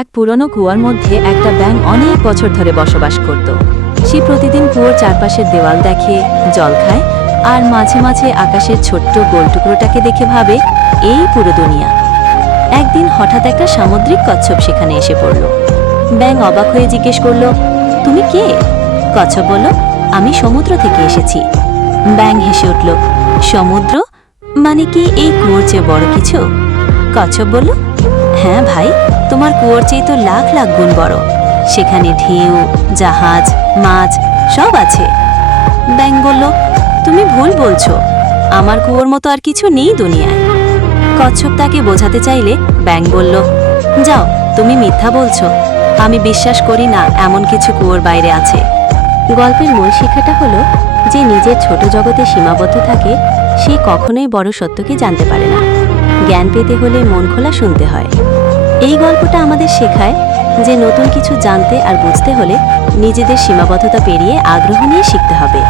এক পুরনো কুয়ার মধ্যে একটা ব্যাঙ অনেক বছর ধরে বসবাস করত। সে প্রতিদিন কুয়োর চারপাশের দেওয়াল দেখে, জল খায়, আর মাঝে মাঝে আকাশের ছোট্ট গোল টুকরোটাকে দেখে ভাবে এই পুরো দুনিয়া। একদিন হঠাৎ একটা সামুদ্রিক কচ্ছপ সেখানে এসে পড়ল। ব্যাঙ অবাক হয়ে জিজ্ঞেস করল, তুমি কে? কচ্ছপ বলল, আমি সমুদ্র থেকে এসেছি। ব্যাঙ হেসে উঠল, সমুদ্র মানে কি এই কুয়োর চেয়ে বড় কিছু? কচ্ছপ বলল, হ্যাঁ ভাই, তোমার কুয়োর চেয়ে তো লাখ লাখ গুণ বড়। সেখানে ঢেউ, জাহাজ, মাছ সব আছে। ব্যাঙ বলল, তুমি ভুল বলছো, আমার কুয়োর মতো আর কিছু নেই দুনিয়ায়। কচ্ছপ তাকে বোঝাতে চাইলে ব্যাঙ বলল, যাও, তুমি মিথ্যা বলছো, আমি বিশ্বাস করি না এমন কিছু কুয়োর বাইরে আছে। গল্পের মূল শিক্ষাটা হলো যে নিজের ছোট জগতে সীমাবদ্ধ থাকে সে কখনোই বড় সত্যকে জানতে পারে না। জ্ঞান পেতে হলে মন খোলা শুনতে হয়। এই গল্পটা আমাদের শেখায় যে নতুন কিছু জানতে আর বুঝতে হলে নিজেদের সীমাবদ্ধতা পেরিয়ে আগ্রহ নিয়ে শিখতে হবে।